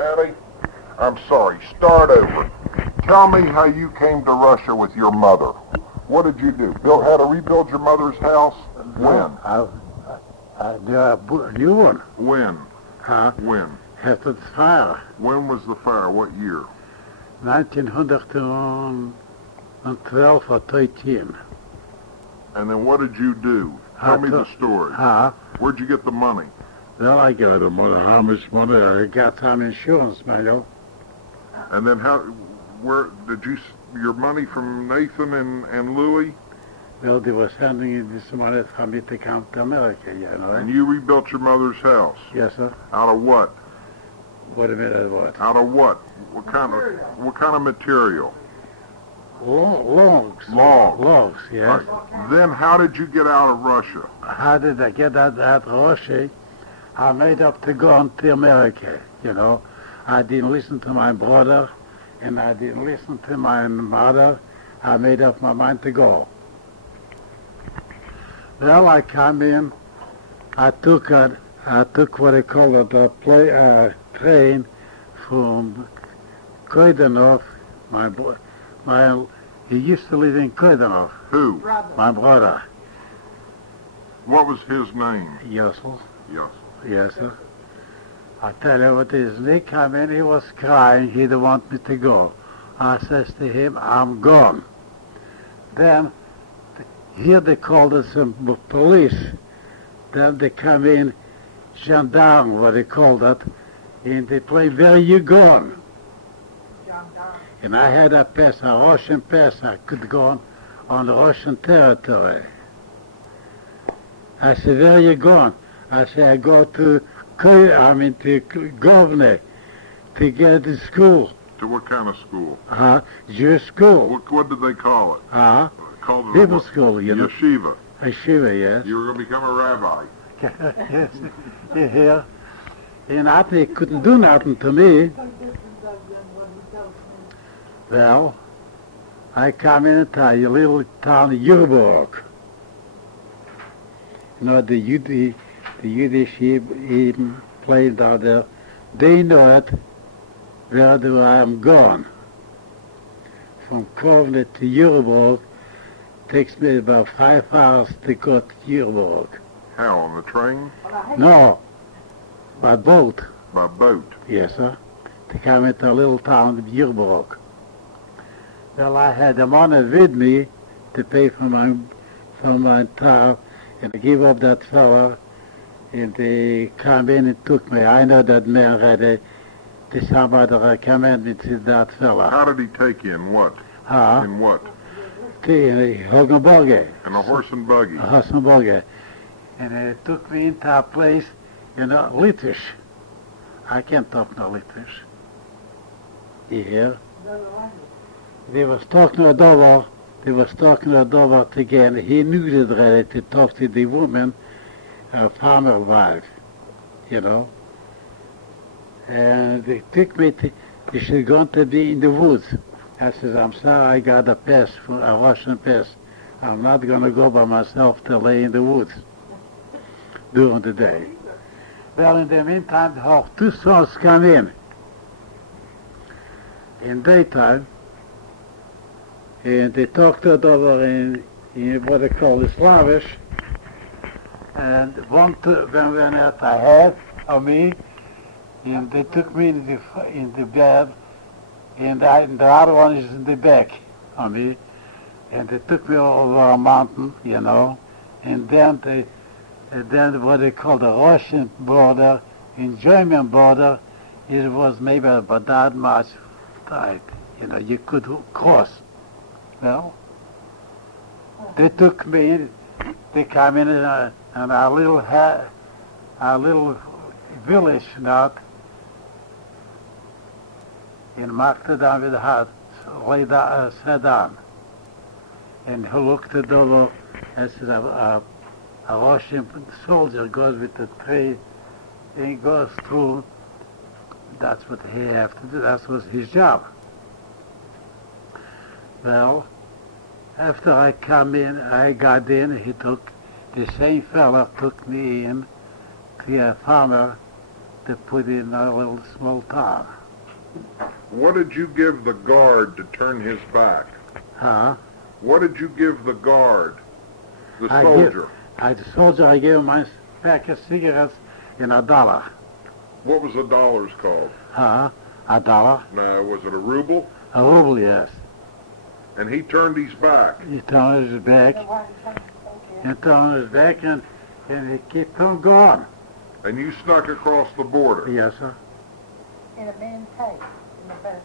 Daddy, I'm sorry. Start over. Tell me how you came to Russia with your mother. What did you do? Bill had to rebuild your mother's house? When? A new one. When? Huh? When? After the fire. When was the fire? What year? 1912 or 13. And then what did you do? Tell me the story. Huh? Where'd you get the money? Well, I got the money. How much money? I got some insurance, man. And then where did your money from Nathan and Louie? Well, they were sending this money from me to come to America, you know. And you rebuilt your mother's house? Yes, sir. Out of what? What a minute, what? Out of what? What kind of material? Logs. Logs, yes. Then how did you get out of Russia? How did I get out of Russia? I made up to go on to America, you know. I didn't listen to my brother, and I didn't listen to my mother. I made up my mind to go. Well, I come in. I took what they call a train from Koidanov. He used to live in Koidanov. Who? My brother. What was his name? Yossel. Yes. Yes, sir. I tell you what it is. He came in, he was crying, he didn't want me to go. I says to him, I'm gone. Then, here they called us police. Then they come in, gendarme, what they called it, and they play, where you gone? And I had a pass, a Russian pass. I could go on Russian territory. I said, where you going? I said, I go to Governor to get to school. To what kind of school? Jewish school. What did they call it? Called it Bible school, you know. Yeshiva. Yeshiva, yes. You were going to become a rabbi. Yes. Yeah. And they couldn't do nothing to me. Well, I come into a little town, Yurborg. You know, the Yiddish even played out there. They know it, where do I am gone. From Kovne to Yurborg takes me about 5 hours to go to Yurborg. How, on the train? No, by boat. By boat? Yes, sir. To come into a little town, Yurborg. Well, I had the money with me to pay for my town, and I gave up that fella, and they come in and took me. I know that man had somebody recommended me to that fella. How did he take you in what? In what? In a horse and buggy. In a horse and buggy? A horse and buggy. And they took me into a place, you know, Litvish. I can't talk no Litvish. You hear? They was talking a dollar again. He knew that ready to talk to the woman, a farmer wife, you know. And they took me to, you should go to be in the woods. I said, I'm sorry, I got a pass, a Russian pass. I'm not going to go by myself to lay in the woods during the day. Well, in the meantime, our 2 sons come in daytime, and they talked it over in what they call Slavish, and when I had of me, and they took me in the bed, and the other one is in the back of me, and they took me over a mountain, you know, and then what they call the Russian border, and German border, it was maybe about that much tight, you know, you could cross. Well, they took me, they came in a little village now, and marked it down with the hat, sat down, and he looked it over as a Russian soldier goes with the tray, and he goes through. That's what he had to do, that was his job. Well, after I got in, the same fella took me in to a farmer they put in a little small town. What did you give the guard to turn his back? Huh? What did you give the guard, the I soldier? The soldier, I gave him my pack of cigarettes in $1. What was the dollars called? Huh? $1? No, was it a ruble? A ruble, yes. And he turned his back. He turned his back. He turned his back and he kept on going. And you snuck across the border. Yes, sir. In a man's house, in the best,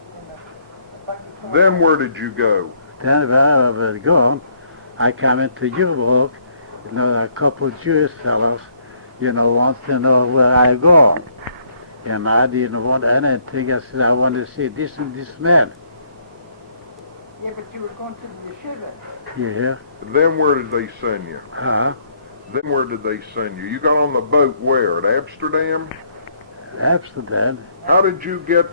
Then where did you go? Then when I was gone, I come into Europe. You know, a couple of Jewish fellows, you know, want to know where I go. And I didn't want anything. I said, I want to see this and this man. Yeah, but you were going to the yeshiva. You hear? Then where did they send you? Huh? Then where did they send you? You got on the boat where? At Amsterdam? Amsterdam. How did you get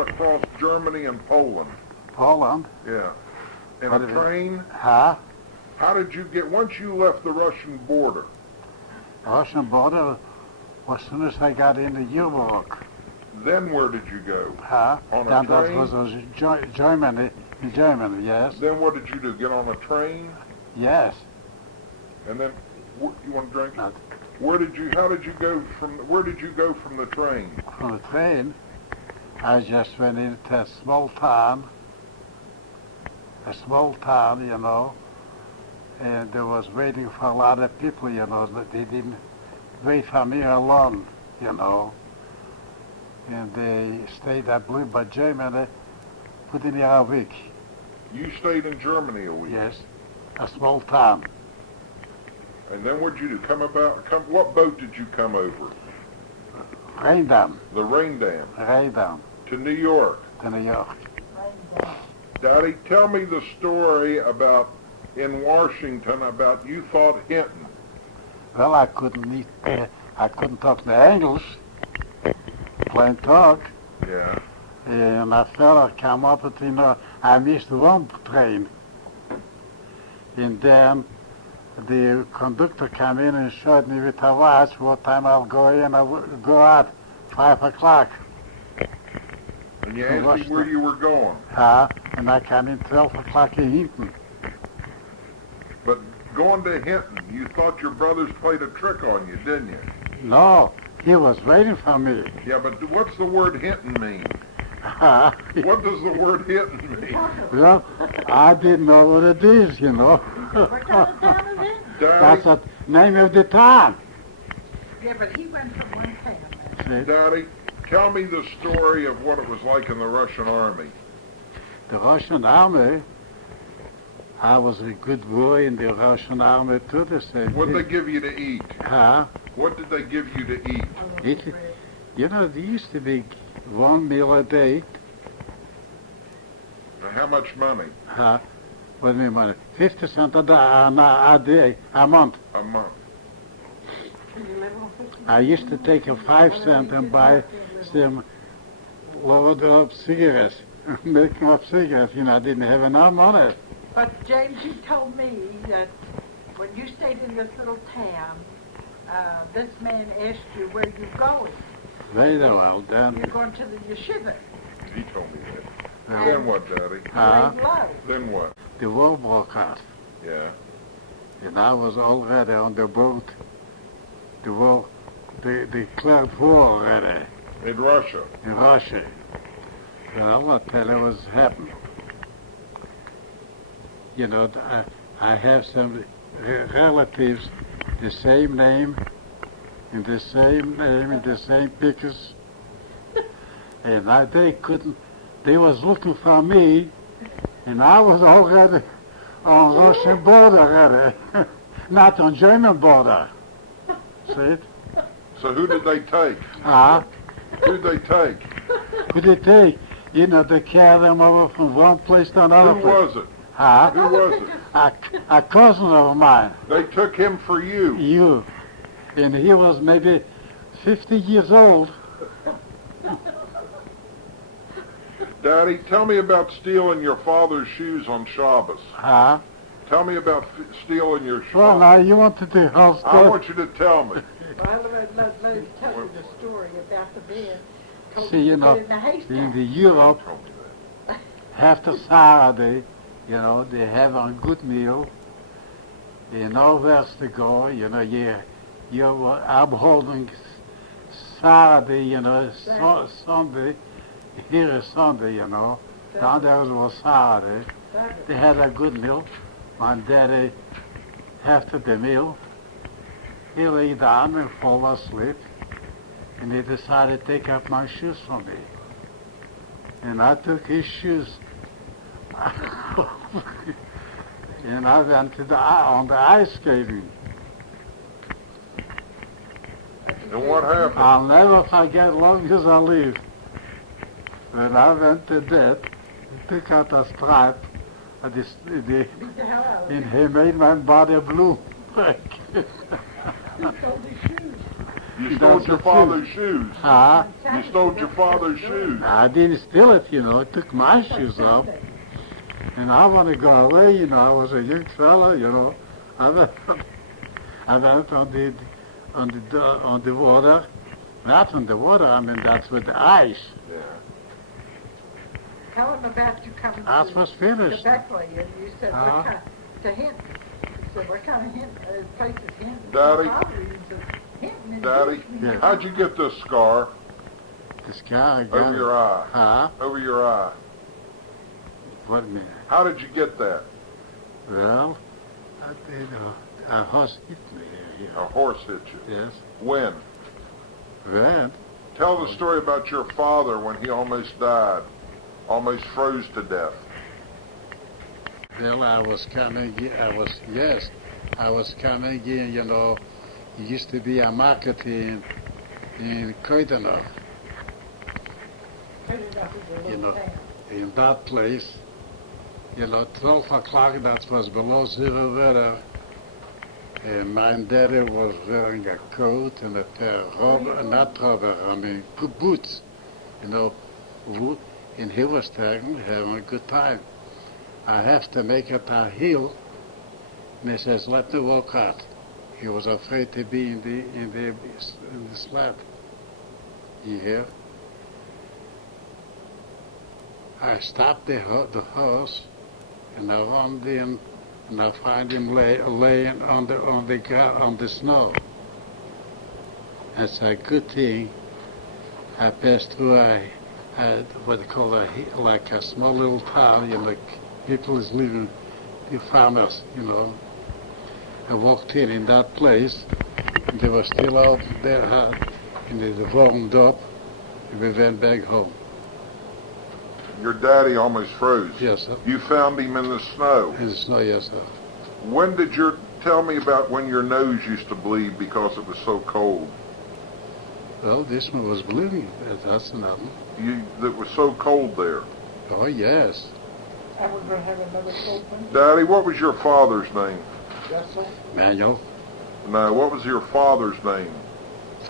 across Germany and Poland? Poland. Yeah. In What a is it? train? Huh? How did you get, once you left the Russian border, Russian border. As soon as I got into Europe. then where did you go? Huh? On a Then that train? was Germany. In Germany, yes. Then what did you do? Get on a train? Yes. And then, you want a drink? Not. Where did you go from the train? From the train, I just went into a small town, you know, and there was waiting for a lot of people, you know, that they didn't wait for me alone, you know. And they stayed, I believe, by Germany, put in here a week. You stayed in Germany a week. Yes, a small town. And then what'd you do? What boat did you come over? Rain down, The Rain Dam to New York. to New York. Daddy, tell me the story about in Washington about you fought Hinton. Well, I couldn't talk the English, plain talk. Yeah. And a fella came up and, you know, I missed one train. And then the conductor came in and showed me with a watch what time I'll go in and go out, 5 o'clock. And you asked me where you were going. And I came in 12 o'clock in Hinton. But going to Hinton, you thought your brothers played a trick on you, didn't you? No, he was waiting for me. Yeah, but what's the word Hinton mean? What does the word Hinton mean? Well, I didn't know what it is, you know. What kind of town is it? That's Daddy, the name of the town. Yeah, but he went from one town. Daddy, tell me the story of what it was like in the Russian army. The Russian army, I was a good boy in the Russian army too. What did they give you to eat? What did they give you to eat? You know, there used to be one meal a day. Now, how much money? What do you mean money? 50 cents a day, a month. A month. I used to take a 5 cent and buy some loaded up cigarettes, making up cigarettes. You know, I didn't have enough money. But James, you told me that when you stayed in this little town, this man asked you where you're going. Very well done. You're going to the yeshiva. He told me that. Then what, Daddy? Laid low. Then what? The war broke out, Yeah. and I was already on the boat. The war, they declared war already In Russia. in Russia. Well, I'll tell you what's happened. You know, I have some relatives, the same name, in the same pictures, and they was looking for me, and I was already on Russian border already, not on German border. See it? So who did they take? Who Who did they take? they take? You know, they carry them over from one place to another Who place. was it? Who Who was it? A cousin of mine, They took him for you. and he was maybe 50 years old. Daddy, tell me about stealing your father's shoes on Shabbos. Tell me about stealing your Well, shop. now you wanted the whole I story. want you to tell me. Well, let me tell you the story about the bed. Told See, me you to know, get in the haystack. in the Europe, Tell me that. after Saturday, you know, they have a good meal. They know where to go, you know, I'm holding Saturday, you know, Sunday, here is Sunday, you know. Down there was Saturday. They had a good meal. My daddy, after the meal, he lay down and fall asleep, and he decided to take up my shoes from me. And I took his shoes. And I went to on the ice skating. And what happened? I'll never forget long as I live. When I went to bed, he took out a stripe, and, Beat the hell out of and him. he made my body blue. He stole his shoes. You stole your father's shoes. Huh? You stole your father's shoes. I didn't steal it, you know. I took my shoes off. And I want to go away, you know. I was a young fella, you know. I went on the water. Not on the water, I mean, that's with the ice. Yeah. Tell him about you coming That to was finished. Beckley, and you said, Uh-huh. what kind, to Hinton. You said, what kind of Hinton, place is Hinton? Daddy. My father even said, Hinton is Daddy, Jewish. Yeah. how'd you get this scar This guy got over your eye? Huh? Over your eye. What a minute. How did you get that? Well, a horse hit me here. A horse hit you. Yes. When? Well, Tell the story about your father when he almost died, almost froze to death. well, I was coming in, you know. It used to be a market in Koidenau. Put it up in the You little know. town. In that place, you know, 12 o'clock, that was below zero weather. And my daddy was wearing a coat and a pair of rubber, not rubber, I mean, boots, you know, wood, and he was having a good time. I have to make it a hill, and he says, let me walk out. He was afraid to be in the sled. You hear? I stopped the horse, and I run in, and I find him laying on the snow. That's a good thing. I passed through what they call like a small little town, you know, people is living, the farmers, you know. I walked in that place, and they were still out there, and they warmed up, and we went back home. Your daddy almost froze. Yes, sir. You found him in the snow. In the snow, yes, sir. When did tell me about when your nose used to bleed because it was so cold? Well, this one was bleeding. That's nothing. It was so cold there. Oh, yes. I was going to have another cold one. Daddy, what was your father's name? Russell. Manuel. No, what was your father's name?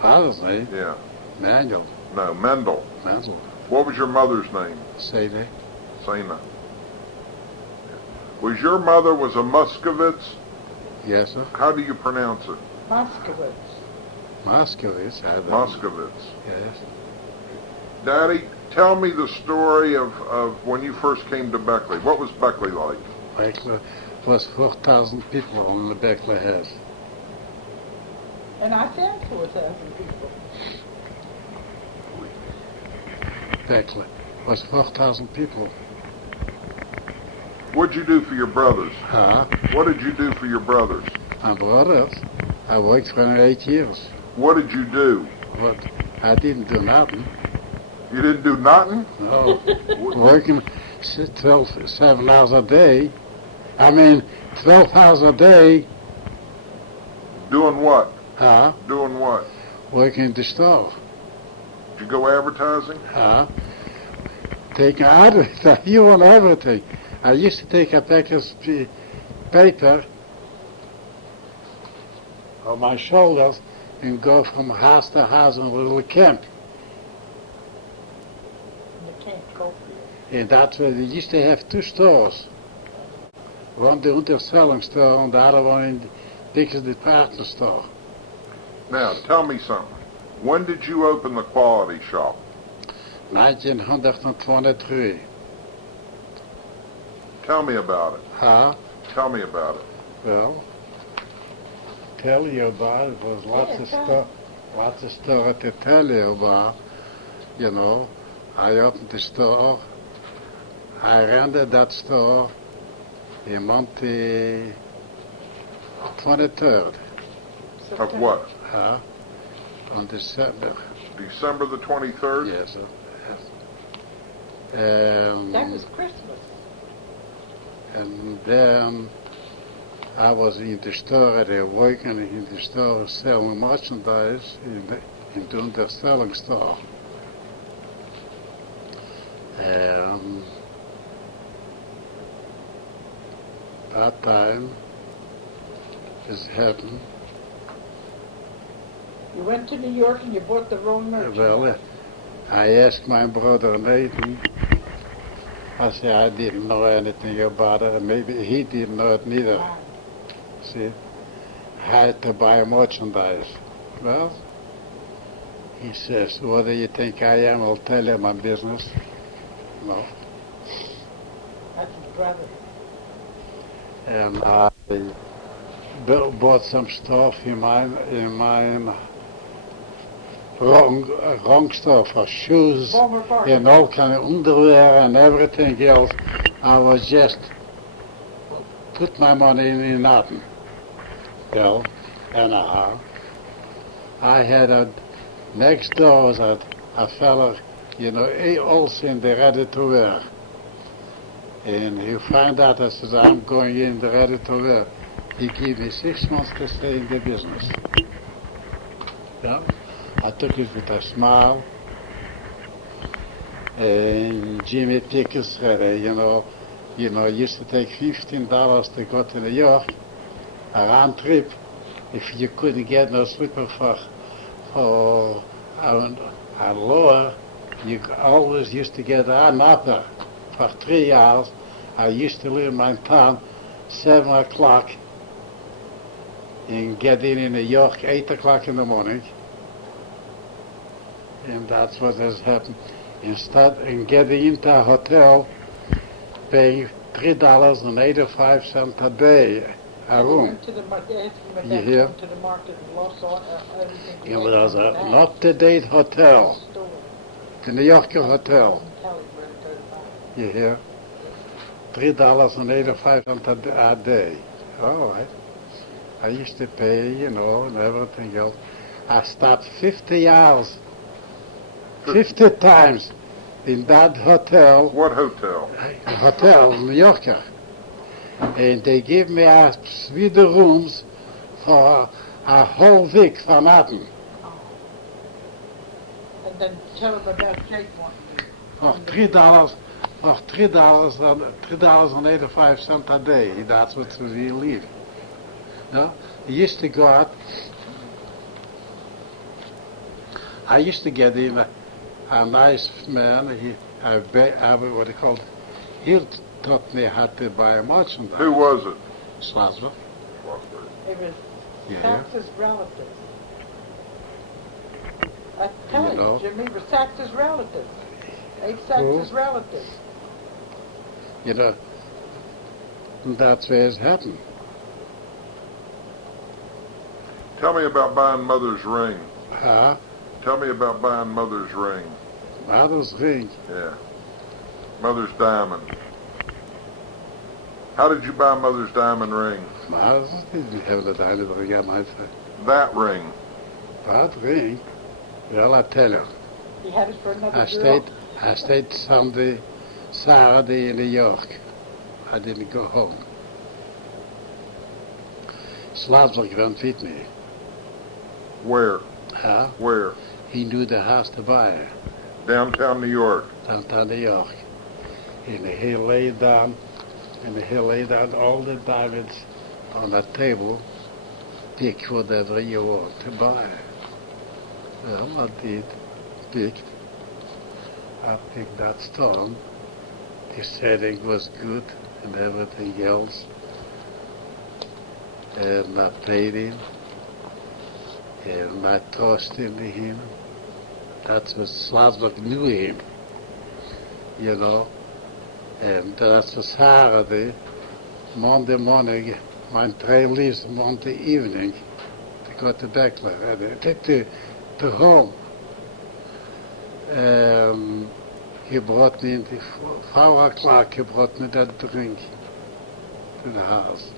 Father's name? Yeah. Manuel. No, Mendel. Manuel. What was your mother's name? Say that. Sana. Was your mother was a Muscovitz? Yes, sir. How do you pronounce it? Moskowitz. Moskowitz. Muscovitz. Yes. Daddy, tell me the story of when you first came to Beckley. What was Beckley like? Beckley was 4,000 people on the Beckley house. And I found 4,000 people. Beckley was 4,000 people. What'd you do for your brothers? Huh? What did you do for your brothers? My brothers, I worked for 8 years. What did you do? But I didn't do nothing. You didn't do nothing? No. Working 7 hours a day. 12 hours a day. Doing what? Huh? Doing what? Working the store. Did you go advertising? Huh? Taking everything. You want everything. I used to take a pack of paper on my shoulders and go from house to house in a little camp. You can't go And that's where they used to have 2 stores. One the underselling store and the other one in the biggest department store. Now, tell me something. When did you open the quality shop? 1923. Tell me about it. Huh? Tell me about it. Well, tell you about it. Was lots of store to tell you about. You know, I opened the store. I rented that store in month the 23rd. Of what? Huh? On December. December the 23rd? Yes, sir. Yes. That was Christmas. And then I was in the store working in the store selling merchandise in the underselling store. That time this happened. You went to New York and you bought the wrong merchandise. Well, I asked my brother Nathan. I said I didn't know anything about it, and maybe he didn't know it neither. Wow. See, I had to buy merchandise. Well, he says, what do you think I am? I'll tell you my business. No. That's his brother. And I bought some stuff in my wrong stuff for shoes Former partner. and all kind of underwear and everything else. I was just put my money in nothing. Well, anyhow, I had a next door was a fella, you know, he also in the ready to wear. And he found out, I said, I'm going in the ready to wear. He gave me 6 months to stay in the business. Yeah. I took it with a smile. And Jimmy Pickers said, used to take $15 to go to New York, a round trip. If you couldn't get no slipper for a lower, you always used to get an upper. For 3 hours, I used to leave my town 7 o'clock and get in New York 8 o'clock in the morning. And that's what has happened. Instead of getting into a hotel, paying $3.85 a day a room. Went to the market, You hear? to the market and lost all, everything. It was an up-to-date hotel, the New Yorker hotel. You hear? $3.85 a day. All right. I used to pay, and everything else. I stopped 50 hours, 50 times in that hotel. What hotel? Hotel, New Yorker. And they gave me a suite of rooms for a whole week for nothing. And then tell them about Jake wanting you. For $3.85 a day. That's what we live. No? I used to go out. I used to get in a nice man. What he called. He taught me how to buy merchandise. Who was it? Schwarzberg. It was Yeah. Sax's relatives. I tell You know. Jimmy, were Sax's relatives. Abe Sax's relatives. You know, that's where it's happened. Tell me about buying Mother's ring. Huh? Tell me about buying Mother's ring. Mother's ring. Yeah. Mother's diamond. How did you buy Mother's diamond ring? Mother's didn't have the diamond ring on my side. That ring. That ring? Well, I tell you, He had it for another I stayed Saturday in New York. I didn't go home. Schwarzberg went with me. Where? Huh? Where? He knew the house to buy. Downtown New York. Downtown New York. And he laid down all the diamonds on the table. Pick whatever you want to buy. Well, I did. Picked. I picked that stone. The setting was good and everything else. and I played him, and I trusted in him. That's what Slavik knew him, you know. And that was Saturday, Monday morning, my train leaves Monday evening to go to Beckler, to home. He brought me in the 4 o'clock, he brought me that drink to the house.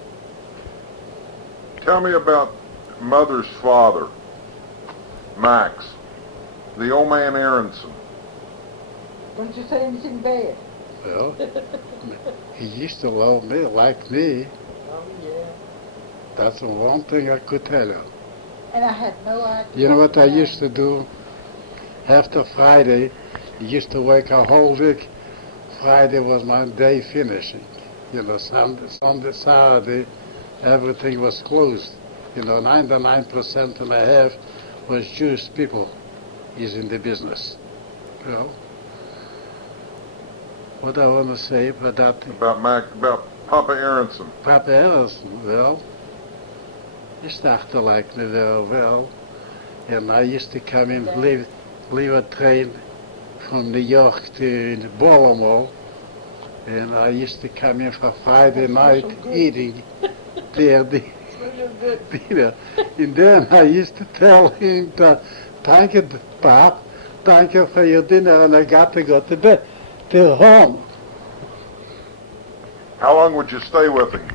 Tell me about Mother's father, Max, the old man Aronson. Don't you say anything bad? Well, he used to love me, like me. Oh, yeah. That's the one thing I could tell you. And I had no idea. You know what I used to do? After Friday, I used to work a whole week. Friday was my day finishing. You know, Sunday, Saturday, everything was closed. You know, 99% and a half was Jewish people is in the business. You know? What I want to say about that? About Papa Aronson. Papa Aronson, well, he started like me very well. And I used to come in, leave a train from New York to Baltimore. And I used to come in for Friday night eating there dinner. And then I used to tell him, thank you, Pap, thank you for your dinner, and I got to go to bed, to home. How long would you stay with him?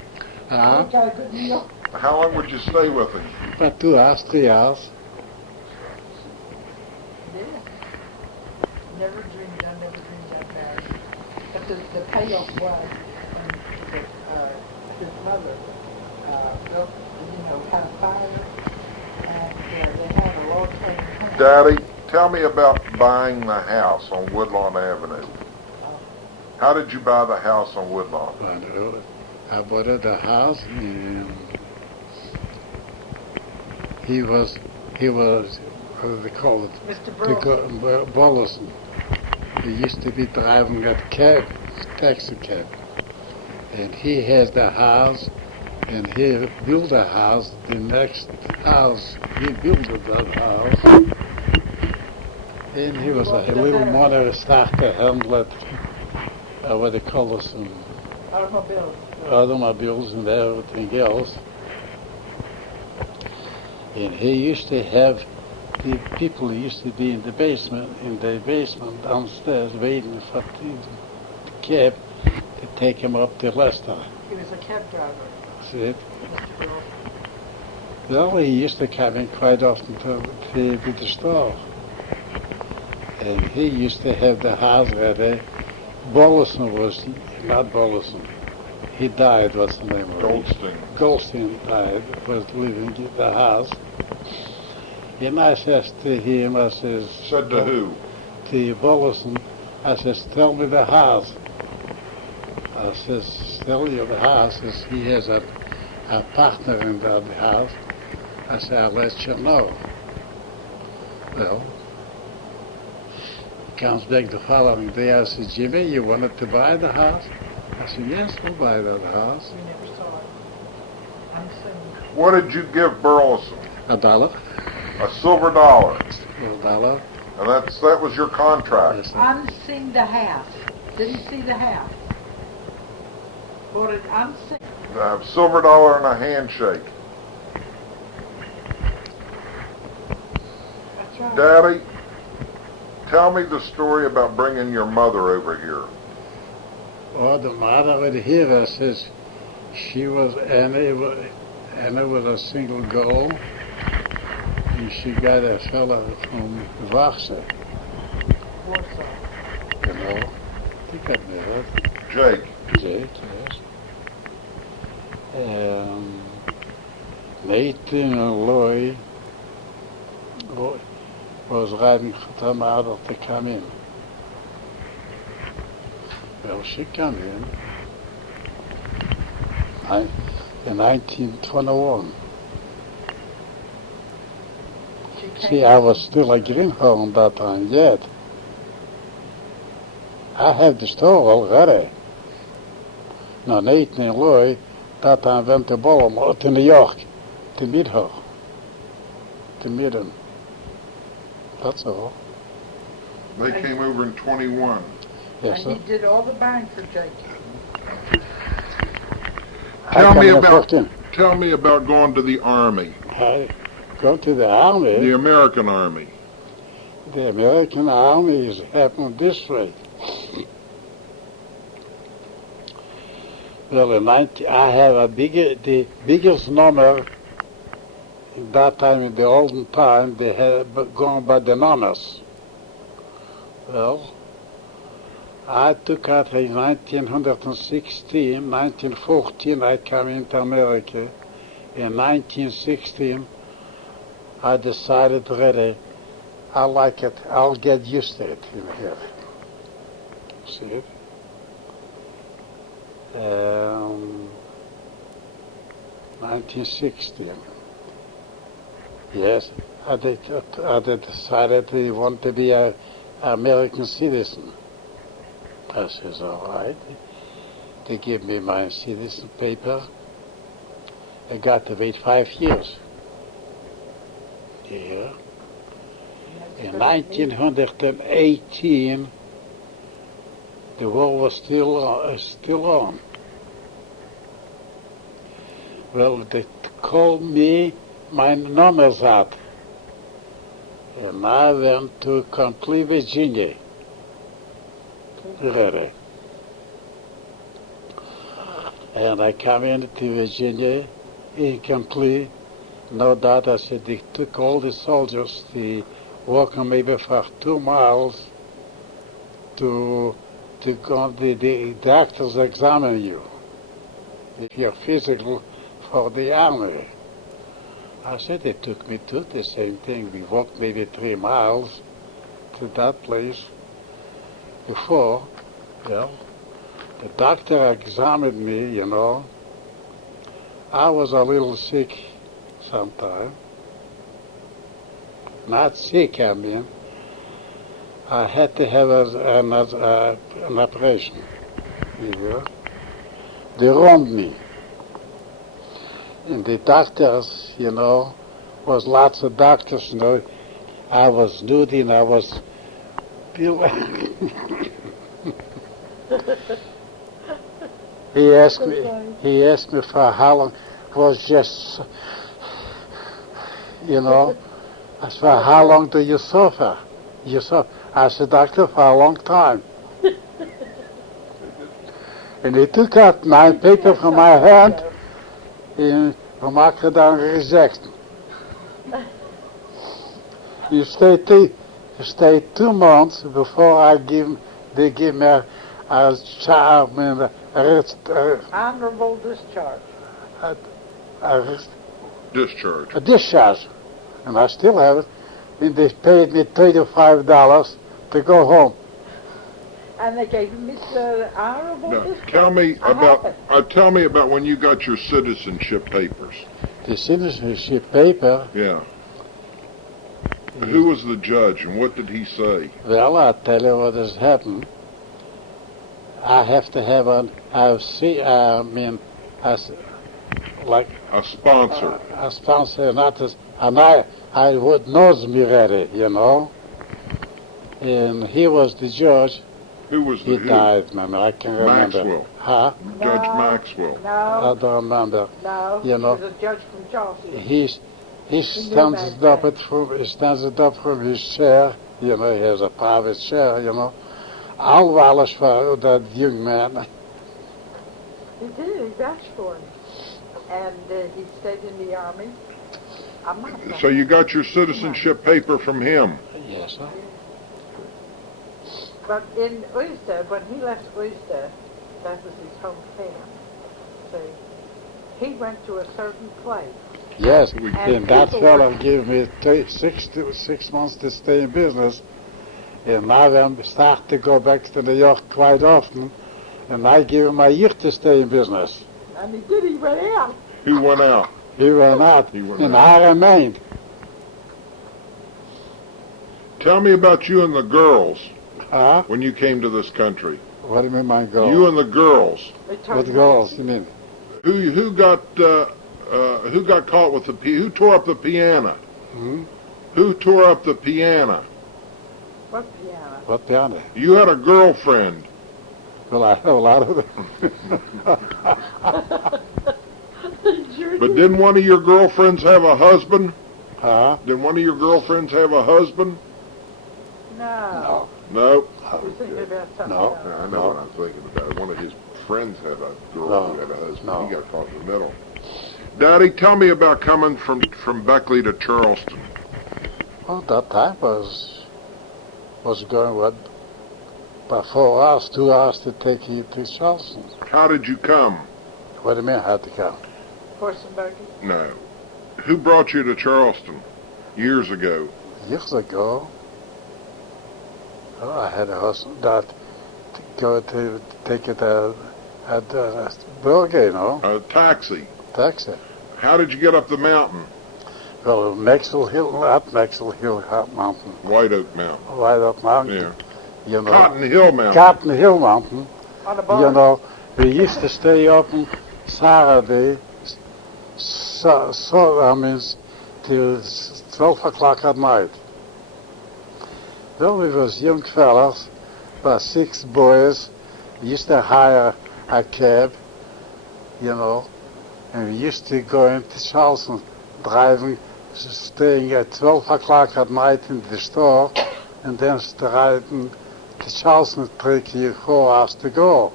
Huh? Got a good meal. How long would you stay with him? About 2 hours, 3 hours. Yeah. Never dreamed I'd marry. But the payoff was his mother built, had a fire, and they had a log cabin. Daddy, tell me about buying the house on Woodlawn Avenue. How did you buy the house on Woodlawn? I bought the house, and he was, what do they call it? Mr. Burleson. He used to be driving a taxi cab. And he had the house, and he built a house. The next house, he built that house. And he was a little money starter handler, what they call us, automobiles and everything else. And he used to have the people used to be in the basement downstairs, waiting for the cab to take him up to Leicester. He was a cab driver. That's it. Mr. Bill. Well, he used to come in quite often to the store. And he used to have the house ready. Bollison was, not Bollison. He died, what's the name of it? Goldstein. Goldstein died, was living in the house. And I says to him, I says... Said to who? To Bollison, I says, tell me the house. I says, tell you the house. Says, he has a partner in that house. I said, I'll let you know. Well, he comes back the following day. I said, Jimmy, you wanted to buy the house? I said, yes, we'll buy that house. We never saw it. Unseen. What did you give Burleson? $1. A silver dollar. $1. And that was your contract. Yes, sir. Unseen the house. Didn't see the house. Bought it unseen. A silver dollar and a handshake. That's right. Daddy, tell me the story about bringing your mother over here. Oh, the mother would hear us says she was Anna was a single girl, and she got a fella from Warsaw, Warsaw. you know. I think I knew it. Jake. Jake, yes. Nathan and Lloyd was riding for her mother to come in. Well, she came in 1921. See, I was still a greenhorn that time yet. I had the store already. Now, Nathan and Lloyd, that I went to Baltimore, to New York, to meet her, to meet him. That's all. They came over in 21. Yes, And sir. he did all the buying for Jacob. Tell me in about 15. tell me about going to the Army, I go to the Army. the American Army. The American Army is happened this way. Well, I have the biggest number in that time, in the olden time, they had gone by the numbers. Well, I took out in 1916, 1914, I came into America. In 1916, I decided really, I like it, I'll get used to it in here. See it? 1916. Yes, I decided I want to be an American citizen. I says, all right. They give me my citizen paper. I got to wait 5 years. Yeah. In 1918, the war was still on. Well, they called me my numbers out, and I went to complete Virginia. Really. And I come into Virginia incomplete. No doubt, I said they took all the soldiers, they walk maybe for 2 miles to go, the doctors examine you if you're physical for the army. I said they took me to the same thing. We walked maybe 3 miles to that place before. Well, the doctor examined me, you know. I was a little sick sometime. Not sick, I mean. I had to have an operation. You know. They roamed me. And the doctors, you know, was lots of doctors, you know. I was nude and I was He asked me for how long. It was just, you know, I said, how long do you suffer? I said, doctor, for a long time. And he took out my paper from my hand and maakte dan reject. You stay 2 months before they give me a honorable discharge. Discharge. A discharge. And I still have it. And they paid me $35 to go home. And they gave me the honorable Now, discharge. tell me about when you got your citizenship papers. The citizenship paper. Yeah. Who was the judge and what did he say? Well, I'll tell you what has happened. I have to have like A sponsor. a sponsor, not as, and I would knows me already, you know. And he was the judge. Who was He the died, man. I can't remember. Maxwell. Huh? Judge No. Maxwell. I No, don't remember. no, You know. he was a judge from Chelsea. He stands it up from his chair, you know, he has a private chair, you know. I'll vouch for that young man. He did, he vouched for him. And he stayed in the Army. I'm not So you got your citizenship paper from him. Yes, sir. But in Uzda, when he left Uzda, that was his hometown. See, he went to a certain place. Yes, We- and that fellow gave me 6 months to stay in business. And now I'm starting to go back to New York quite often. And I give him a year to stay in business. And he did, he went out. Who went out? He went out, He went and out. I remained. Tell me about you and the girls Huh? when you came to this country. What do you mean, my girl? You and the girls. They turned What girls, you mean? Who got caught with who tore up the piano? Hmm? Who tore up the piano? What piano? What piano? You had a girlfriend. Well, I have a lot of them. But didn't one of your girlfriends have a husband? Huh? Did one of your girlfriends have a husband? No. No. You're thinking about something No. else. I know what I'm thinking about. One of his friends had a girl who had a husband. No. He got caught in the middle. Daddy, tell me about coming from Beckley to Charleston. Well, that time was going with about 4 hours, 2 hours to take you to Charleston. How did you come? What do you mean, how to come? Horse and buggy. No. Who brought you to Charleston years ago? Years ago, I had a husband that to go to take it at the burger, you know, A taxi. taxi. How did you get up the mountain? Well, Maxwell Hill, not Maxwell Hill Mountain, White Oak Mountain. White Oak Mountain, Yeah. you know. Cotton Hill Mountain. Cotton Hill Mountain, On a bar. you know. We used to stay open Saturday, that means till 12 o'clock at night. Well, we was young fellas, about 6 boys. We used to hire a cab, you know, and we used to go into Charleston, driving, staying at 12 o'clock at night in the store, and then driving to Charleston, take you 4 hours to go.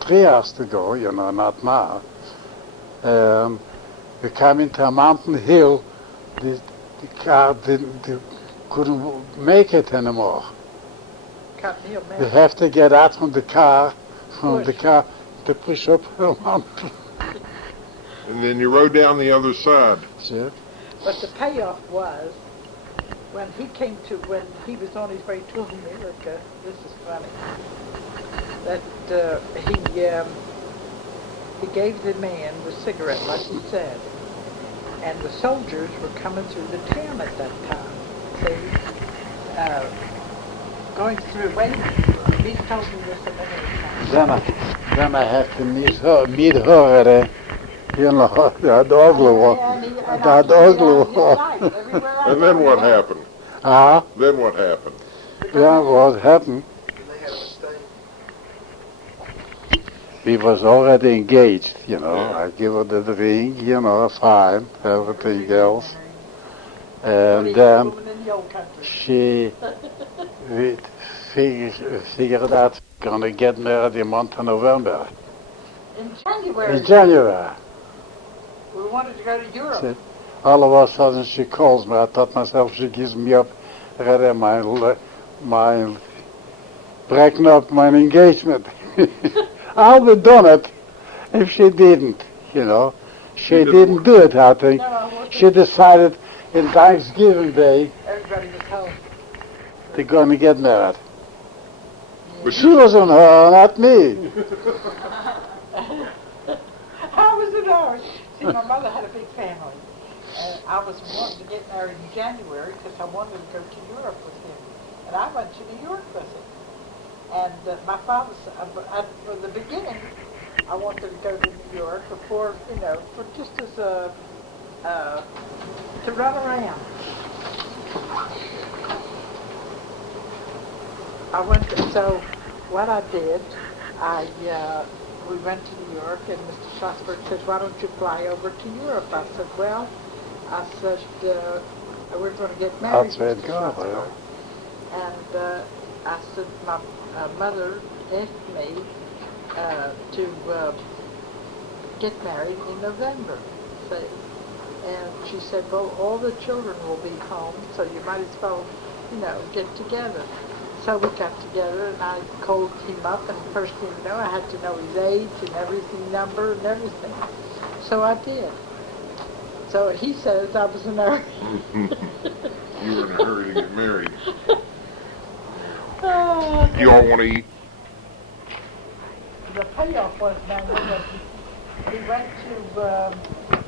3 hours to go, you know, not now. We came into a mountain hill, the car couldn't make it anymore. Cotton Hill We Mountain. have to get out from the car, Push. to push up the mountain. And then you rode down the other side. See? But the payoff was when he was on his way to America. This is funny. That he gave the man the cigarette, like he said, and the soldiers were coming through the town at that time. See, going through. Wait a minute. He's told me this a million times. Then I have to meet her at a, you know, that ugly one. That ugly one. And then what happened? Ah, Then what happened? yeah, what happened? We was already engaged, you know. Yeah. I give her the ring, you know, fine, everything else. And then she we figured out we're going to get married in the month of November. In January. In January. We wanted to go to Europe. See, all of a sudden she calls me. I thought myself she gives me up ready my breaking up my engagement. I would have done it if she didn't, you know. She didn't do it, I think. No, She decided in Thanksgiving Day everybody was home. they're going to get married. But She was on her, not me. How was it ours? See, my mother had a big family, and I was wanting to get married in January because I wanted to go to Europe with him, and I went to New York with him. And my father said, from the beginning, I wanted to go to New York before, you know, for just as to run around. So what I did, we went to New York, and Mr. Schlossberg says, why don't you fly over to Europe? I said, well, we're going to get married, That's where it Mr. goes, Schlossberg. And I said, my mother asked me to get married in November, see. And she said, well, all the children will be home, so you might as well, you know, get together. So we got together, and I called him up, and first thing you know, I had to know his age and everything, number and everything. So I did. So he says I was in a hurry. you were in a hurry to get married. Oh, You all want to eat? the payoff was, man, we went to